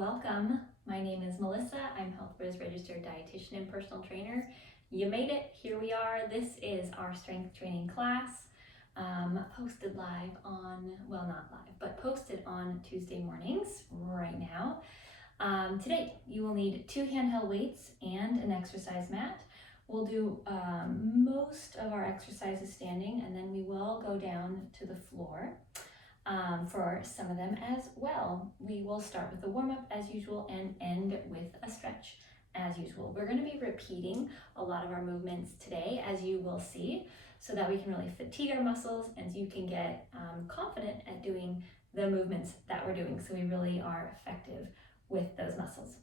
Welcome. My name is Melissa. I'm HealthWiz registered dietitian and personal trainer. You made it. Here we are. This is our strength training class, posted live on, well, not live, but posted on Tuesday mornings right now. Today, you will need 2 handheld weights and an exercise mat. We'll do most of our exercises standing, and then we will go down to the floor for some of them as well. We will start with the warm-up as usual and end with a stretch as usual. We're going to be repeating a lot of our movements today, as you will see, so that we can really fatigue our muscles and you can get confident at doing the movements that we're doing, so we really are effective with those muscles.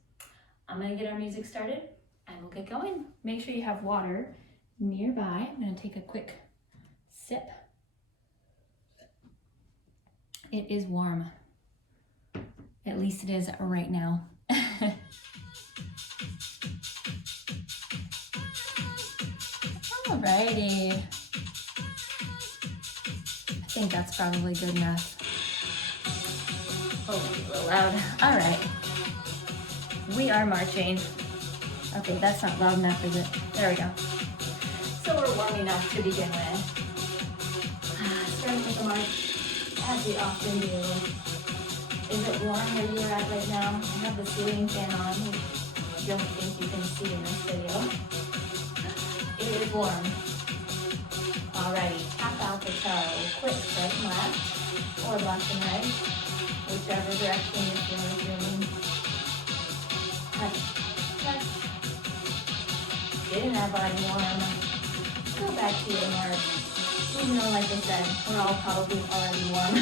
I'm going to get our music started and we'll get going. Make sure you have water nearby. I'm going to take a quick sip. It is warm. At least it is right now. Alrighty. I think that's probably good enough. Oh, a little loud. Alright. We are marching. Okay, that's not loud enough, is it? There we go. So we're warming up to begin with. Starting with the march, as we often do. Is it warm where you are at right now? I have the ceiling fan on, which I don't think you can see in this video. It is warm. Alrighty, tap out the toe. Quick right and left, or left and right, whichever direction you're feeling. Touch, touch. Getting that body warm. Go back to your march. Even though, like I said, we're all probably already warm.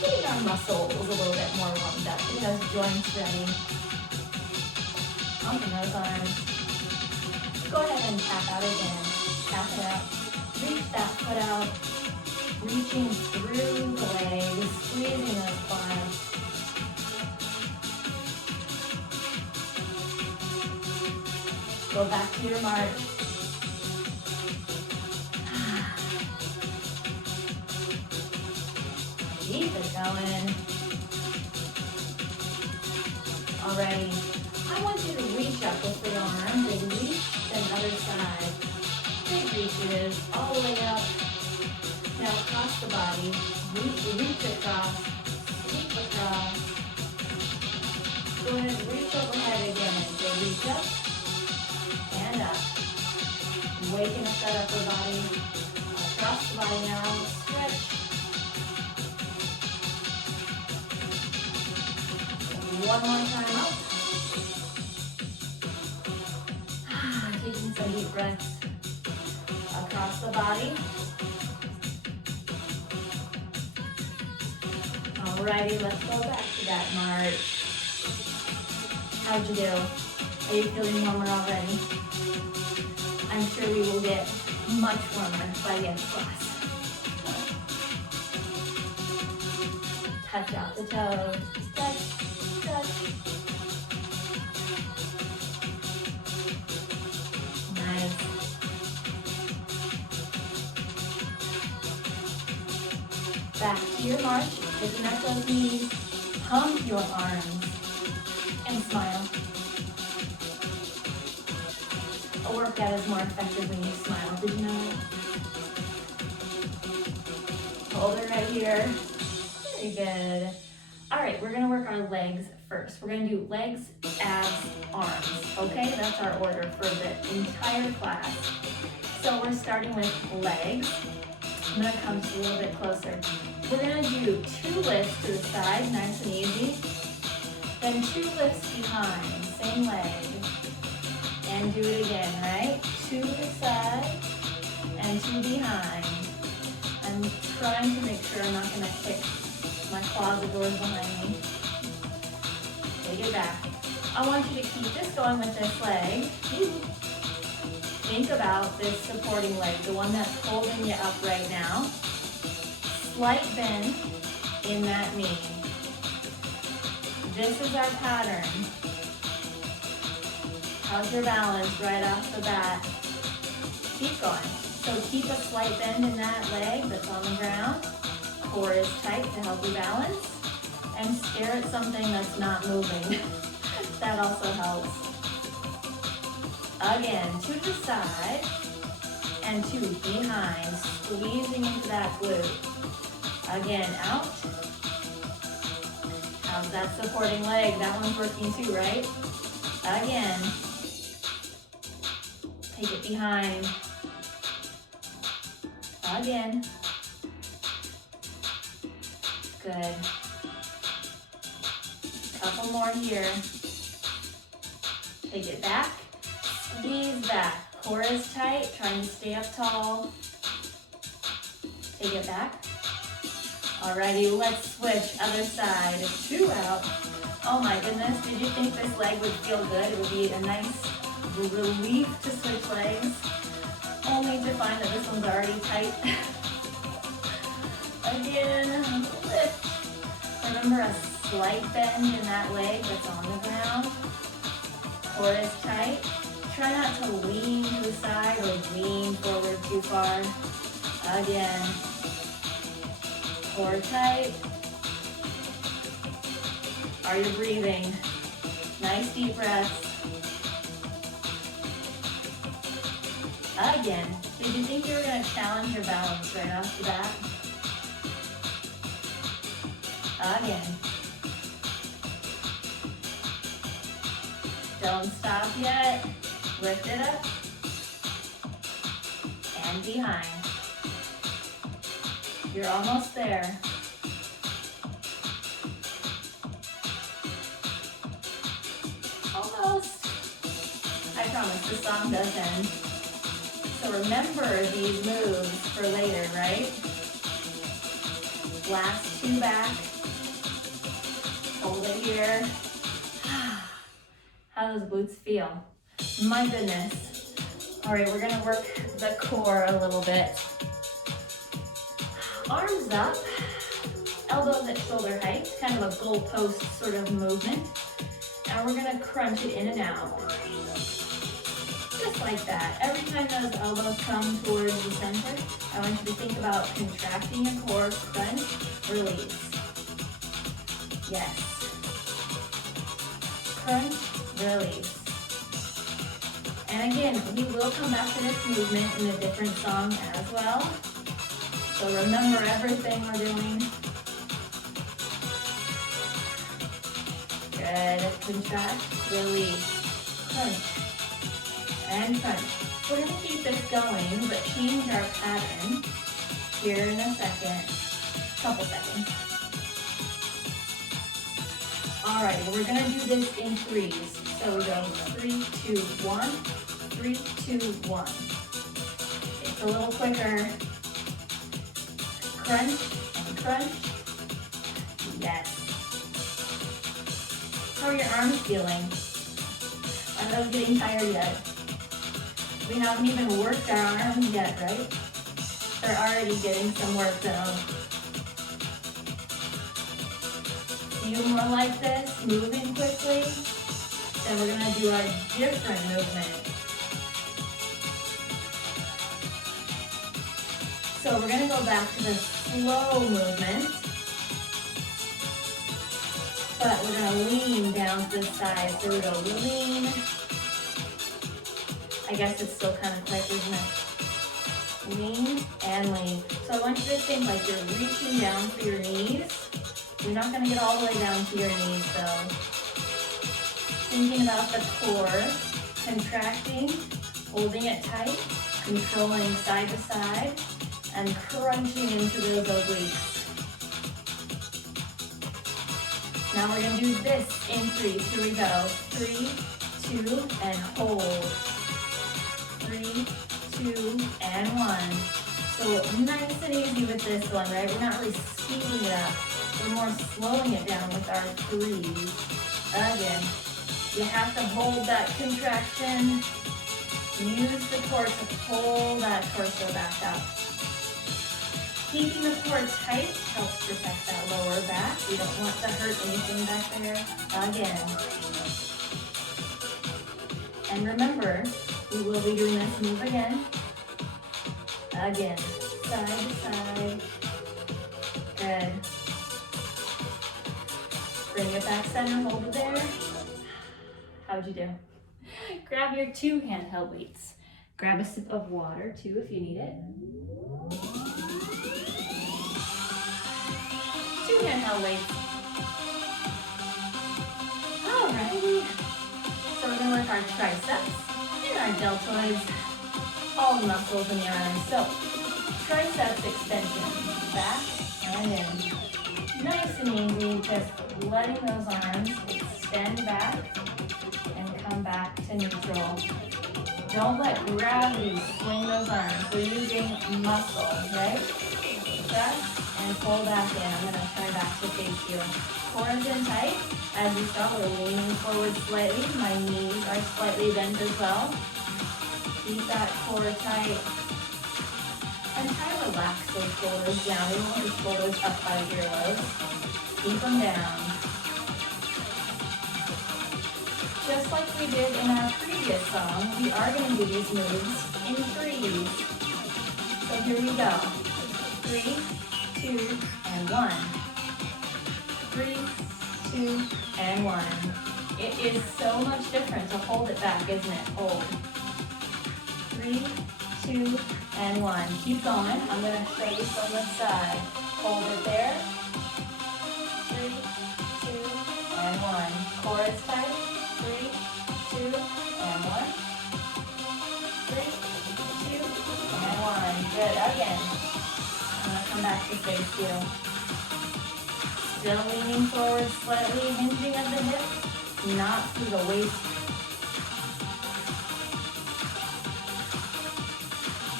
Getting our muscles a little bit more warmed up, getting those joints ready. Pumping those arms. Go ahead and tap out again. Tap it out. Reach that foot out. Reaching through the legs, squeezing those quads. Go back to your march. Keep it going. Alrighty. I want you to reach up with the arm. Big reach, then other side. Big reaches all the way up. Now across the body. Reach across. Sweep across. Go ahead and reach overhead again. So reach up and up. Waking up that upper body. Across the body now. Stretch. One more time up. Taking some deep breaths across the body. Alrighty, let's go back to that march. How'd you do? Are you feeling warmer already? I'm sure we will get much warmer by the end of class. Touch out the toes. Touch. Nice. Back to your march. Picking up those knees. Pump your arms. And smile. A workout is more effective when you smile. Did you know that? Hold it right here. Very good. All right, we're gonna work our legs first. We're gonna do legs, abs, arms, okay? That's our order for the entire class. So we're starting with legs. I'm gonna come a little bit closer. We're gonna do 2 lifts to the side, nice and easy. Then 2 lifts behind, same leg. And do it again, right? 2 to the side and 2 behind. I'm trying to make sure I'm not gonna hit my closet doors behind me. Take it back. I want you to keep this going with this leg. Think about this supporting leg, the one that's holding you up right now. Slight bend in that knee. This is our pattern. How's your balance right off the bat? Keep going. So keep a slight bend in that leg that's on the ground. Core is tight to help you balance. and stare at something that's not moving. That also helps. Again, to the side and to behind, squeezing into that glute. Again, out. How's that supporting leg? That one's working too, right? Again. Take it behind. Again. Good. Couple more here. Take it back. Squeeze back. Core is tight. Trying to stay up tall. Take it back. Alrighty, let's switch. Other side. 2 out. Oh my goodness. Did you think this leg would feel good? It would be a nice relief to switch legs. Only to find that this one's already tight. Again, lift. Remember a slight bend in that leg that's on the ground. Core is tight. Try not to lean to the side or lean forward too far. Again. Core tight. Are you breathing? Nice deep breaths. Again. Did you think you were going to challenge your balance right off the bat? Again. Don't stop yet. Lift it up. And behind. You're almost there. Almost. I promise the song does end. So remember these moves for later, right? Last 2 back. Hold it here. How does glutes feel? My goodness. All right, we're gonna work the core a little bit. Arms up, elbows at shoulder height, kind of a goalpost sort of movement. And we're gonna crunch it in and out. Just like that. Every time those elbows come towards the center, I want you to think about contracting your core, crunch, release. Yes. Crunch, release. And again, we will come back to this movement in a different song as well. So remember everything we're doing. Good. Contract, release, crunch, and crunch. We're going to keep this going, but change our pattern here in a second. Couple seconds. Alrighty, we're going to do this in 3s. So we go 3, 2, 1, 3, 2, 1. It's a little quicker. Crunch and crunch. Yes. How are your arms feeling? Are those getting tired yet? We haven't even worked our arms yet, right? They're already getting some work done. Few more like this, moving quickly. Then we're gonna do a different movement. So we're gonna go back to the slow movement, but we're gonna lean down to the side. So we go lean. I guess it's still kind of quick, isn't it? Lean and lean. So I want you to think like you're reaching down for your knees. You're not gonna get all the way down to your knees though. Thinking about the core, contracting, holding it tight, controlling side to side, and crunching into those obliques. Now we're going to do this in 3. Here we go. 3, 2, and hold. 3, 2, and 1. So nice and easy with this one, right? We're not really speeding it up. We're more slowing it down with our 3s. Again, you have to hold that contraction. Use the core to pull that torso back up. Keeping the core tight helps protect that lower back. We don't want to hurt anything back there. Again. And remember, we will be doing this move again. Again. Side to side. Good. Bring it back center, hold it there. How'd you do? Grab your 2 handheld weights. Grab a sip of water too if you need it. 2 handheld weights. Alrighty. So we're gonna work our triceps and our deltoids, all the muscles in the arms. So triceps extension, back and in. Nice and easy, just letting those arms extend back and come back to neutral. Don't let gravity swing those arms. We're using muscle, right? Press and pull back in. I'm gonna turn back to face you. Core is in tight. As you saw, we're leaning forward slightly. My knees are slightly bent as well. Keep that core tight. And try to relax those shoulders down. We want the shoulders up by the earlobes. Keep them down. Just like we did in our previous song, we are going to do these moves in 3s. So here we go. 3, 2, and 1. 3, 2, and 1. It is so much different to hold it back, isn't it? Hold. 3, 2, and 1. Keep going. I'm going to show you from the side. Hold it there. 3, 2, and 1. Core is tight. 3, 2, and 1. 3, 2, and 1. Good. Again. I'm going to come back to face you. Still leaning forward slightly, hinging at the hip, not through the waist.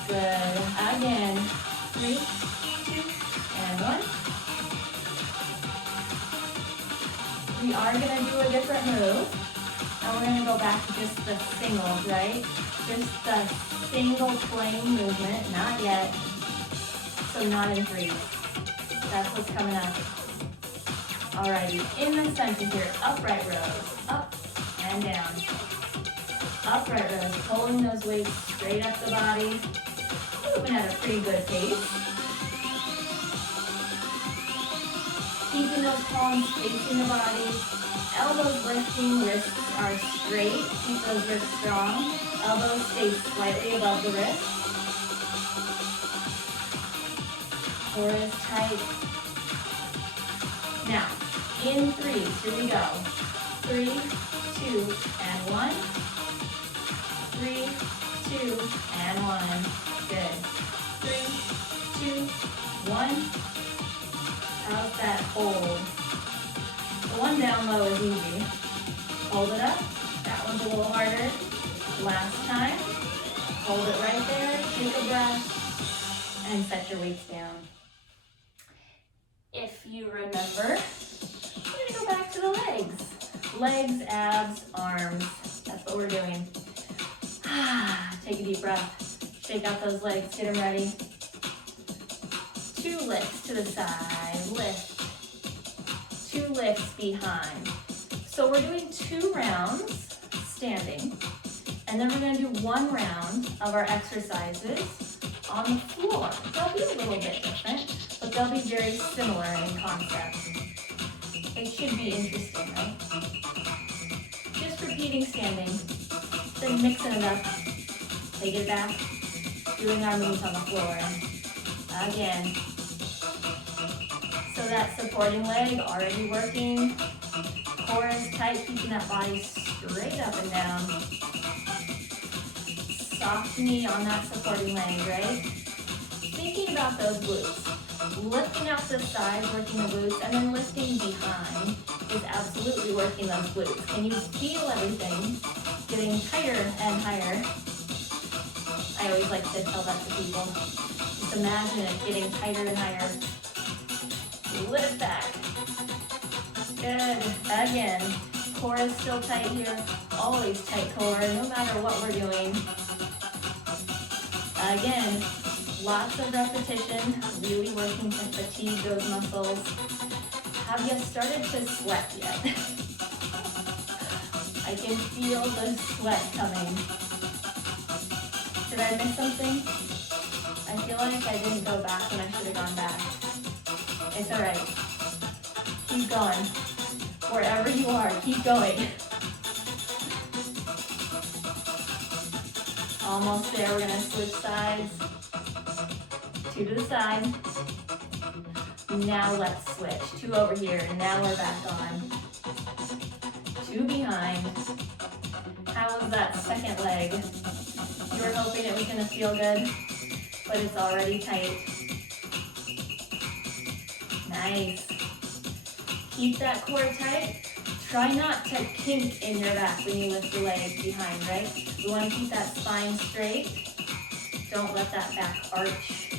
Good. Again. 3, 2, and 1. We are going to do a different move. And we're going to go back to just the singles, right? Just the single plain movement. Not yet. So not in 3. That's what's coming up. Alrighty. In the center here, upright rows. Up and down. Upright rows. Pulling those weights straight up the body. Moving at a pretty good pace. Keeping those palms facing the body. Elbows lifting, wrists are straight. Keep those wrists strong. Elbows stay slightly above the wrist. Core is tight. Now, in 3s, here we go. 3, 2, and 1. 3, 2, and 1. Good. 3, 2, 1. How's that hold? The one down low is easy. Hold it up. That one's a little harder. Last time. Hold it right there. Take a breath. And set your weights down. If you remember, we're going to go back to the legs. Legs, abs, arms. That's what we're doing. Take a deep breath. Shake out those legs. Get them ready. 2 lifts to the side. Lift. 2 lifts behind. So we're doing 2 rounds standing, and then we're going to do 1 round of our exercises on the floor. They'll be a little bit different, but they'll be very similar in concept. It should be interesting, right? Just repeating standing, then mixing it up. Take it back, doing our moves on the floor. Again. So that supporting leg already working. Core is tight, keeping that body straight up and down. Soft knee on that supporting leg, right? Thinking about those glutes. Lifting out the sides, working the glutes, and then lifting behind is absolutely working those glutes. Can you feel everything getting tighter and higher? I always like to tell that to people. Just imagine it getting tighter and higher. Lift back. Good. Again. Core is still tight here. Always tight core, no matter what we're doing. Again, lots of repetition, really working to fatigue those muscles. Have you started to sweat yet? I can feel the sweat coming. Did I miss something? I feel like I didn't go back when I should have gone back. It's alright. Keep going. Wherever you are, keep going. Almost there, we're gonna switch sides. 2 to the side. Now let's switch. 2 over here, and now we're back on. 2 behind. How was that second leg? You were hoping it was gonna feel good, but it's already tight. Nice. Keep that core tight. Try not to kink in your back when you lift your legs behind, right? You want to keep that spine straight. Don't let that back arch.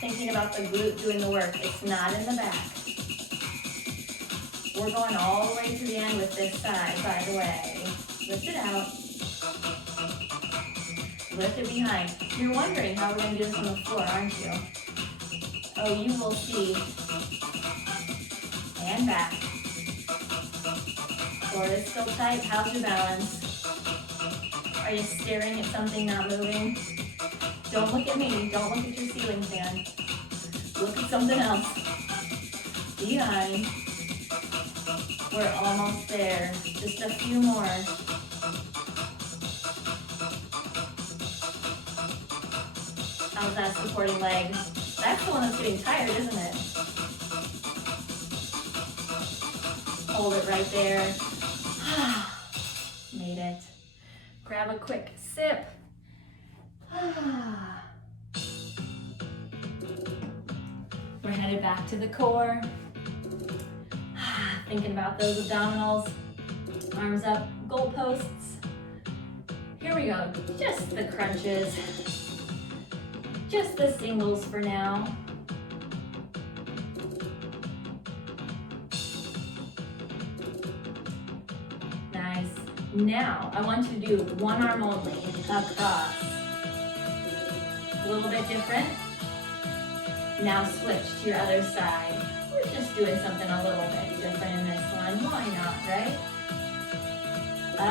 Thinking about the glute doing the work. It's not in the back. We're going all the way to the end with this side, by the way. Lift it out. Lift it behind. You're wondering how we're going to do this on the floor, aren't you? Oh, you will see. And back. Core is still tight. How's your balance? Are you staring at something not moving? Don't look at me. Don't look at your ceiling fan. Look at something else. Behind. We're almost there. Just a few more. How's that supporting leg? That's the one that's getting tired, isn't it? Hold it right there. Made it. Grab a quick sip. We're headed back to the core. Thinking about those abdominals. Arms up, goalposts. Here we go. Just the crunches. Just the singles for now. Nice. Now, I want you to do one arm only, across. A little bit different. Now switch to your other side. We're just doing something a little bit different in this one. Why not, right?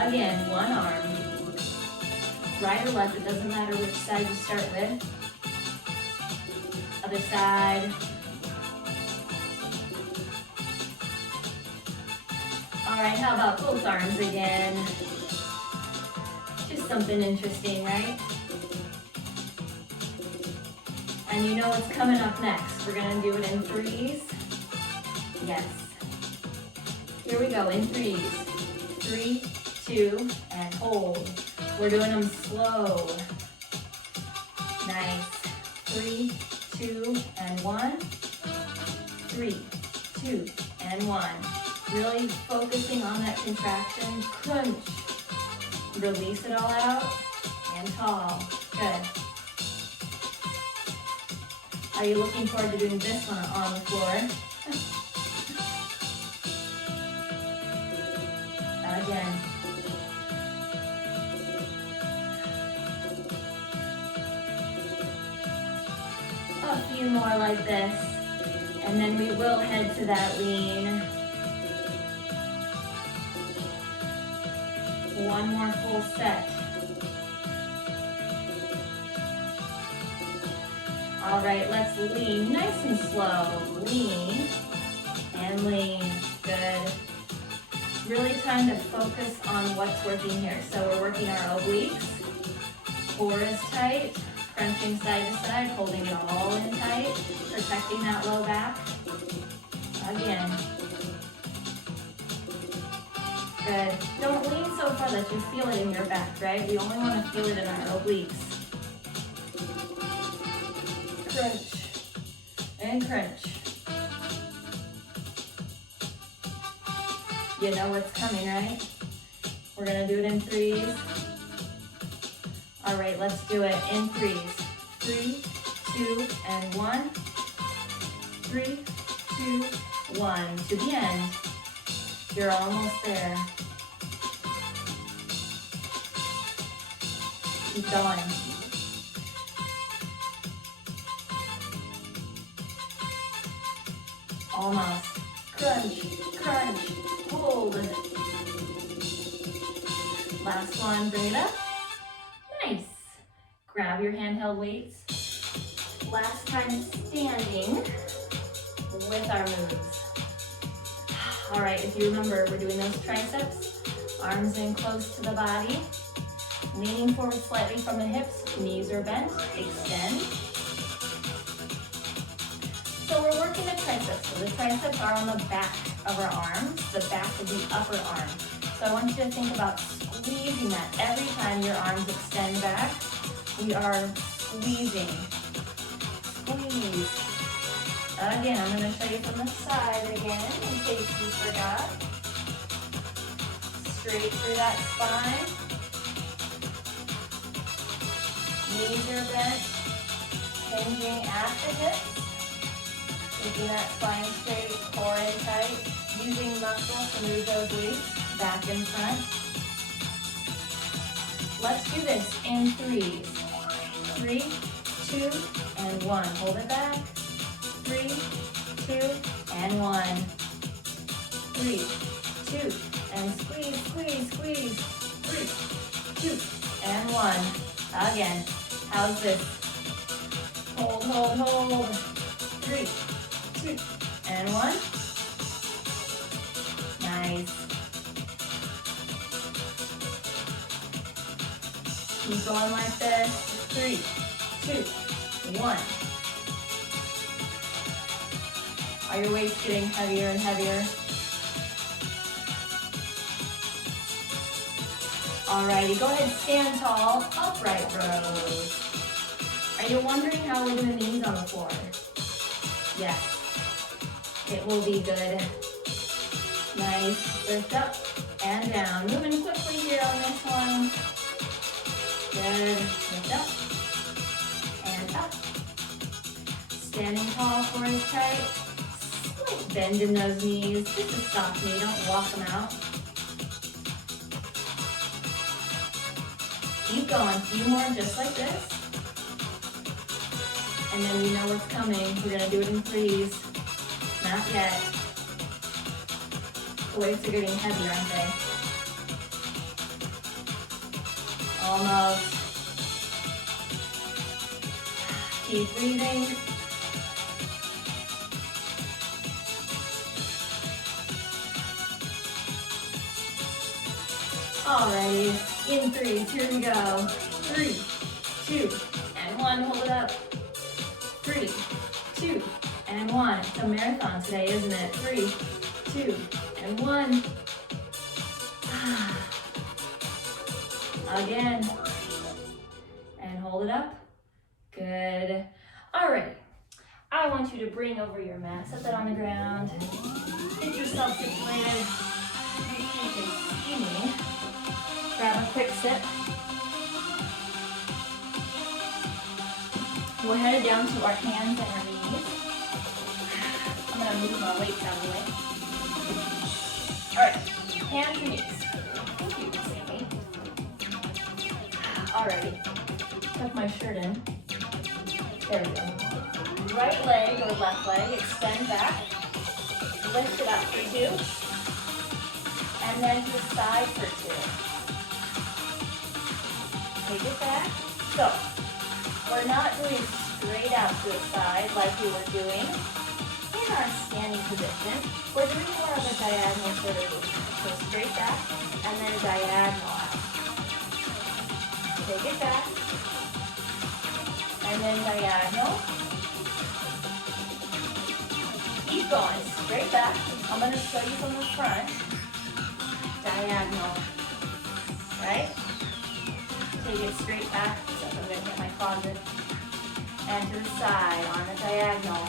Again, one arm. Right or left, it doesn't matter which side you start with. Other side. All right, how about both arms again? Just something interesting, right? And you know what's coming up next. We're gonna do it in threes. Yes. Here we go, in threes. 3, 2, and hold. We're doing them slow. Nice. 3, 2, and 1. 3, 2, and 1. Really focusing on that contraction. Crunch. Release it all out. And tall. Good. Are you looking forward to doing this one on the floor? Again. A few more like this, and then we will head to that lean. One more full set. All right, let's lean nice and slow. Lean and lean. Good. Really trying to focus on what's working here. So we're working our obliques. Core is tight. Crunching side to side, holding it all in tight, protecting that low back. Again. Good. Don't lean so far that you feel it in your back, right? We only want to feel it in our obliques. Crunch. And crunch. You know what's coming, right? We're going to do it in threes. All right, let's do it in threes. 3, 2, and 1. 3, 2, 1. To the end. You're almost there. Keep going. Almost. Crunch, crunch, hold. Last one, bring it up. Nice. Grab your handheld weights. Last time standing with our moves. All right, if you remember, we're doing those triceps, arms in close to the body, leaning forward slightly from the hips, knees are bent, extend. So we're working the triceps. So the triceps are on the back of our arms, the back of the upper arm. So I want you to think about squeezing that every time your arms extend back. We are squeezing. Squeeze. Again, I'm going to show you from the side again in case you forgot. Straight through that spine. Knees are bent, hinging at the hips. Keeping that spine straight, core in tight. Using muscle to move those weights back and front. Let's do this in threes. 3, 2, and 1. Hold it back. 3, 2, and 1. 3, 2, and squeeze, squeeze, squeeze. 3, 2, and 1. Again. How's this? Hold, hold, hold. 3, 2, and 1. Nice. Keep going like this. 3, 2, 1. Are your weights getting heavier and heavier? Alrighty, go ahead, stand tall, upright rows. Are you wondering how we're doing these on the floor? Yes, it will be good. Nice, lift up and down. Moving quickly here on this one. Good, lift up and up. Standing tall, core is tight. Slight bend in those knees, just a soft knee, don't walk them out. Keep going, a few more just like this. And then you know what's coming. We're gonna do it in threes. Not yet. The weights are getting heavy, aren't they? Almost. Keep breathing. Alrighty, in threes, here we go. 3, 2, and 1, hold it up. 3, 2, and 1. It's a marathon today, isn't it? 3, 2, and 1. Again. And hold it up. Good. Alright. I want you to bring over your mat, set that on the ground. Get yourself situated. You can see me. Grab a quick sip. We're headed down to our hands and our knees. I'm going to move my weights out of the way. Alright, hands and knees. Thank you, Sammy. Alrighty, tuck my shirt in. There we go. Right leg or left leg, extend back. Lift it up for 2. And then to the side for 2. Take it back. So, we're not doing straight out to the side like we were doing in our standing position. We're doing more of a diagonal sort of movement. So straight back and then diagonal out. Take it back and then diagonal. Keep going, straight back. I'm going to show you from the front. Diagonal, right? Take it straight back, so I'm going to hit my closet. And to the side on the diagonal.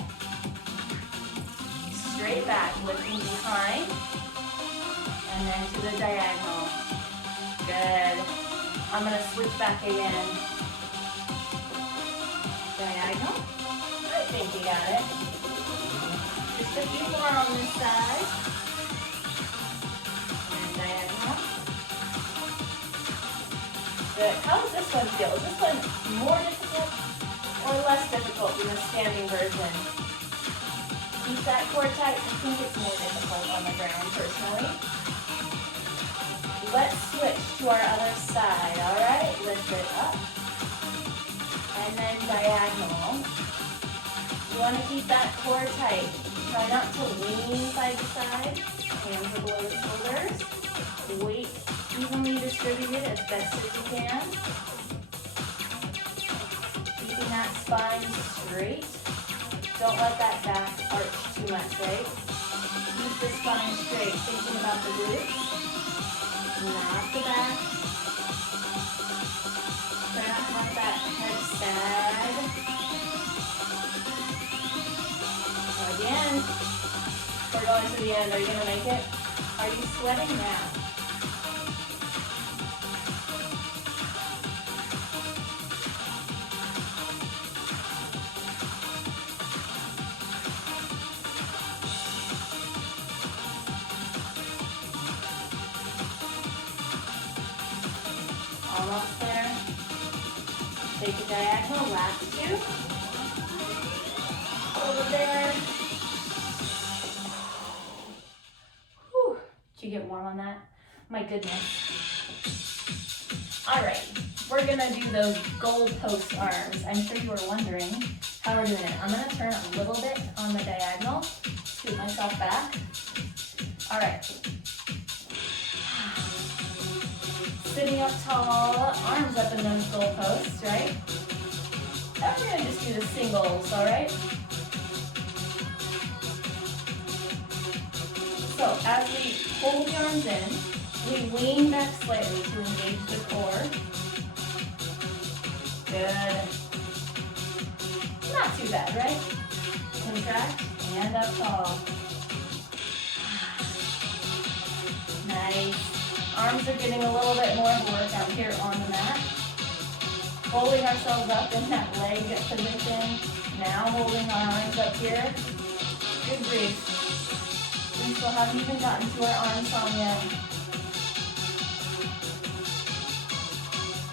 Straight back, lifting behind. And then to the diagonal. Good. I'm going to switch back again. Diagonal. I think you got it. Just a few more on this side. And diagonal. Good. How does this one feel? Is this one more difficult or less difficult than the standing version? Keep that core tight. I think it's more difficult on the ground personally. Let's switch to our other side, alright? Lift it up. And then diagonal. You want to keep that core tight. Try not to lean side to side. Hands are below the shoulders. Weight evenly distributed as best as you can. Keeping that spine straight. Don't let that back arch too much, right? Keep the spine straight. Thinking about the glutes, not the back. Try not to let that head sag. Again, we're going to the end. Are you going to make it? Are you sweating now? Almost there. Take a diagonal, last two. Over there. Whew. Did you get warm on that? My goodness. All right, we're gonna do those goal post arms. I'm sure you were wondering how we're doing it. I'm gonna turn a little bit on the diagonal, scoot myself back. All right. Sitting up tall, arms up in those goal posts, right? And we're gonna just do the singles, all right? So as we hold the arms in, we lean back slightly to engage the core. Good. Not too bad, right? Contract and up tall. Nice. Arms are getting a little bit more workout here on the mat. Holding ourselves up in that leg position. Now holding our arms up here. Good breathe. We still haven't even gotten to our arm song yet.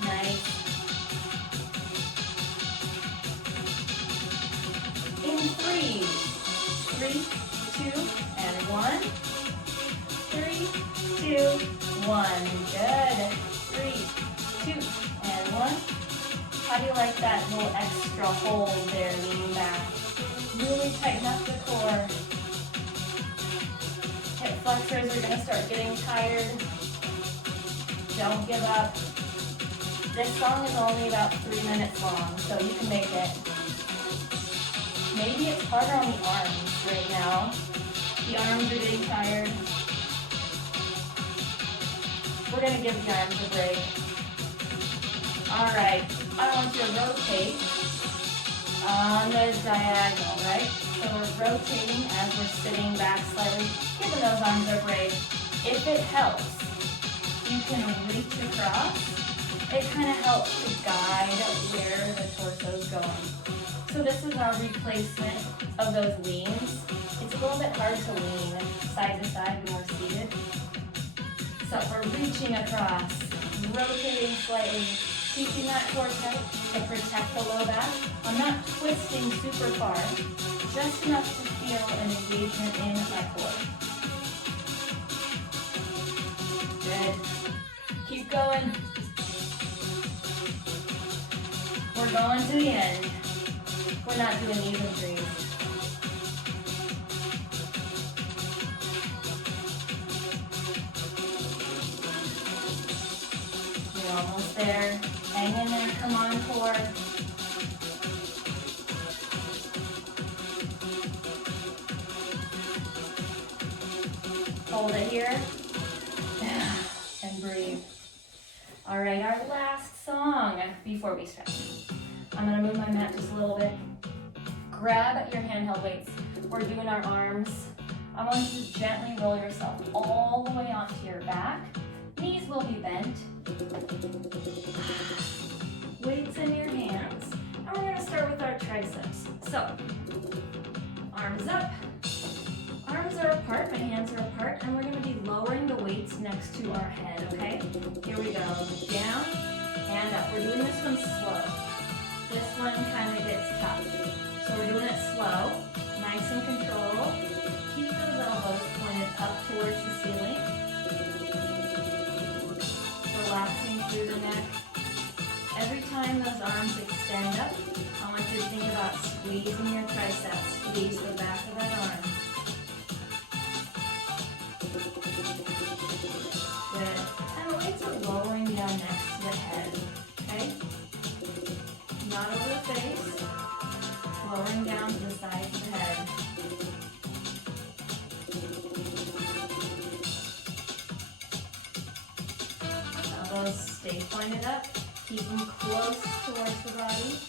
Nice. In 3, 2, and 1. 3, 2, 1. Good. 3, 2, and 1. How do you like that little extra hold there, leaning back? Really tighten up the core. Hip flexors are going to start getting tired. Don't give up. This song is only about 3 minutes long, so you can make it. Maybe it's harder on the arms right now. The arms are getting tired. We're going to give the arms a break. All right, I want you to rotate on the diagonal, right? So we're rotating as we're sitting back slightly, giving those arms a break. If it helps, you can reach across. It kind of helps to guide where the torso is going. So this is our replacement of those leans. It's a little bit hard to lean side to side when we're seated. So we're reaching across, rotating slightly, keeping that core tight to protect the low back. I'm not twisting super far, just enough to feel an engagement in my core. Good. Keep going. We're going to the end. We're not doing these in threes. You're almost there. Hang in there, come on, core. Hold it here. And breathe. All right, our last song before we stretch. I'm gonna move my mat just a little bit. Grab your handheld weights. We're doing our arms. I want you to gently roll yourself all the way onto your back. Knees will be bent. Weights in your hands. And we're gonna start with our triceps. So, arms up. Arms are apart, my hands are apart, and we're gonna be lowering the weights next to our head, okay? Here we go. Down and up. We're doing this one slow. This one kind of gets tough. So we're doing it slow, nice and controlled. Keep those elbows pointed up towards the ceiling. Relaxing through the neck. Every time those arms extend up, I want you to think about squeezing your triceps. squeeze the back of that arm. Good. And the weights are lowering down next to the head. Okay? Not over the face. Lowering down to the sides of the head. Elbows stay pointed up. Keep them close towards the body.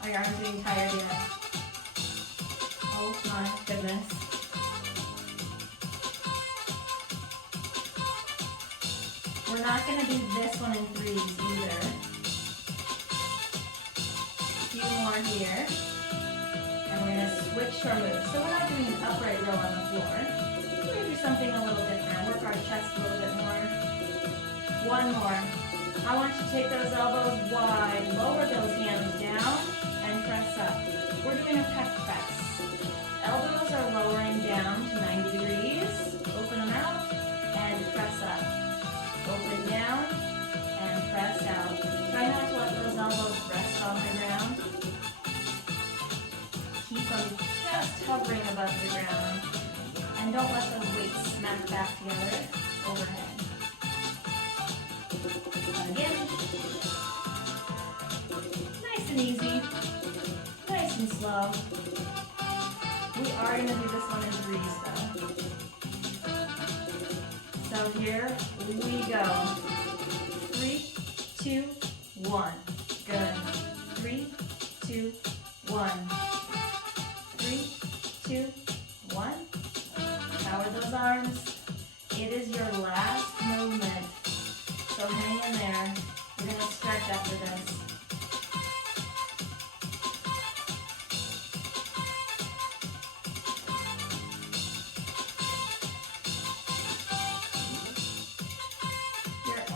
Are your arms getting tired yet? Oh my goodness. We're not going to do this one in threes either. A few more here. And we're going to switch to our moves. So we're not doing an upright row on the floor. We're going to do something a little different. Work our chest a little bit more. One more. I want you to take those elbows wide. Lower those hands down and press up. We're doing a pec press. Elbows are lowering down to 90 degrees. Open them out and press up. Open down and press out. Try not to let those elbows rest on the ground. Keep them just hovering above the ground. And don't let those weights smack back together overhead. Again. Nice and easy. Nice and slow. We are going to do this one in threes though. So here we go. 3, 2, 1. Good. 3, 2, 1. 3, 2, 1. Power those arms. It is your last movement. So hang in there. We're going to stretch after this.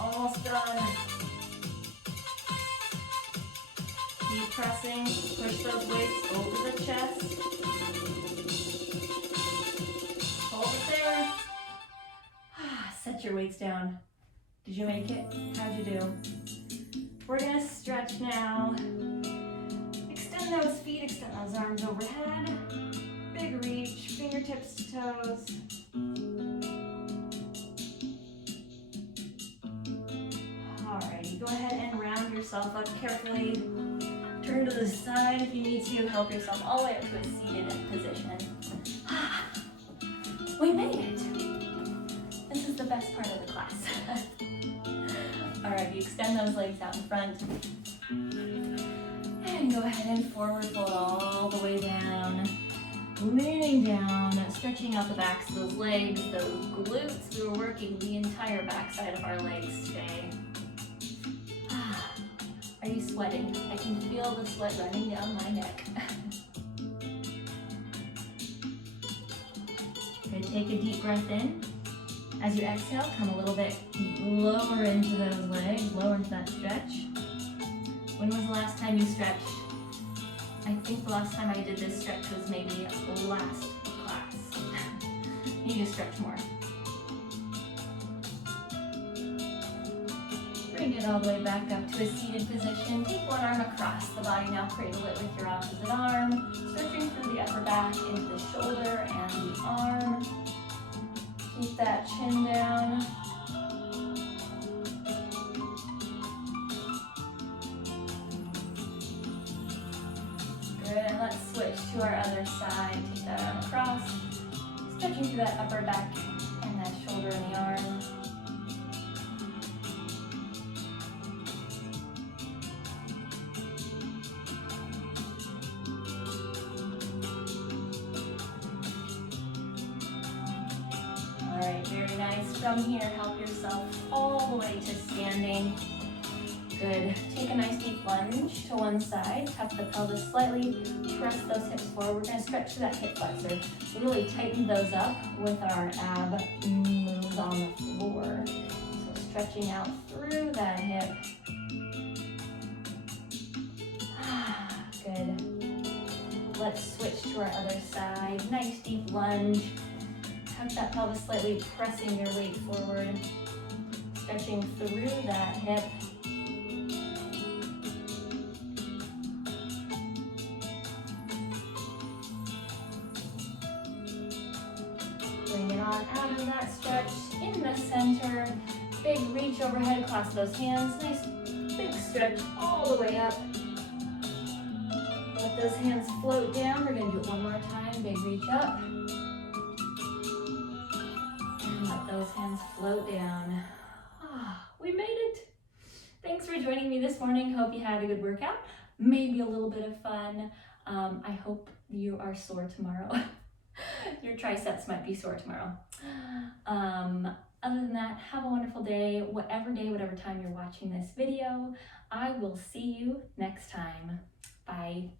Almost done. Keep pressing. Push those weights over the chest. Hold it there. Set your weights down. Did you make it? How'd you do? We're gonna stretch now. Extend those feet, extend those arms overhead. Big reach, fingertips to toes. Go ahead and round yourself up carefully. Turn to the side if you need to. Help yourself all the way up to a seated position. We made it. This is the best part of the class. All right, you extend those legs out in front. And go ahead and forward fold all the way down. Leaning down, stretching out the backs of those legs, those glutes. We were working the entire backside of our legs today. Are you sweating? I can feel the sweat running down my neck. Good, take a deep breath in. As you exhale, come a little bit lower into those legs, lower into that stretch. When was the last time you stretched? I think the last time I did this stretch was maybe last class. You need to stretch more. Bring it all the way back up to a seated position. Take one arm across the body. Now cradle it with your opposite arm. Stretching through the upper back into the shoulder and the arm. Keep that chin down. Good, and let's switch to our other side. Take that arm across. Stretching through that upper back and that shoulder and the arm. Very nice. From here, help yourself all the way to standing. Good. Take a nice deep lunge to one side. Tuck the pelvis slightly. Press those hips forward. We're going to stretch to that hip flexor. Really tighten those up with our ab moves on the floor. So stretching out through that hip. Good. Let's switch to our other side. Nice deep lunge. Tuck that pelvis slightly, pressing your weight forward, stretching through that hip. on out of that stretch in the center. Big reach overhead, clasp those hands. Nice big stretch all the way up. Let those hands float down. We're gonna do it one more time. Big reach up. And let those hands float down. We made it. Thanks for joining me this morning. Hope you had a good workout. Maybe a little bit of fun. I hope you are sore tomorrow. Your triceps might be sore tomorrow. Other than that, have a wonderful day, whatever time you're watching this video. I will see you next time. Bye.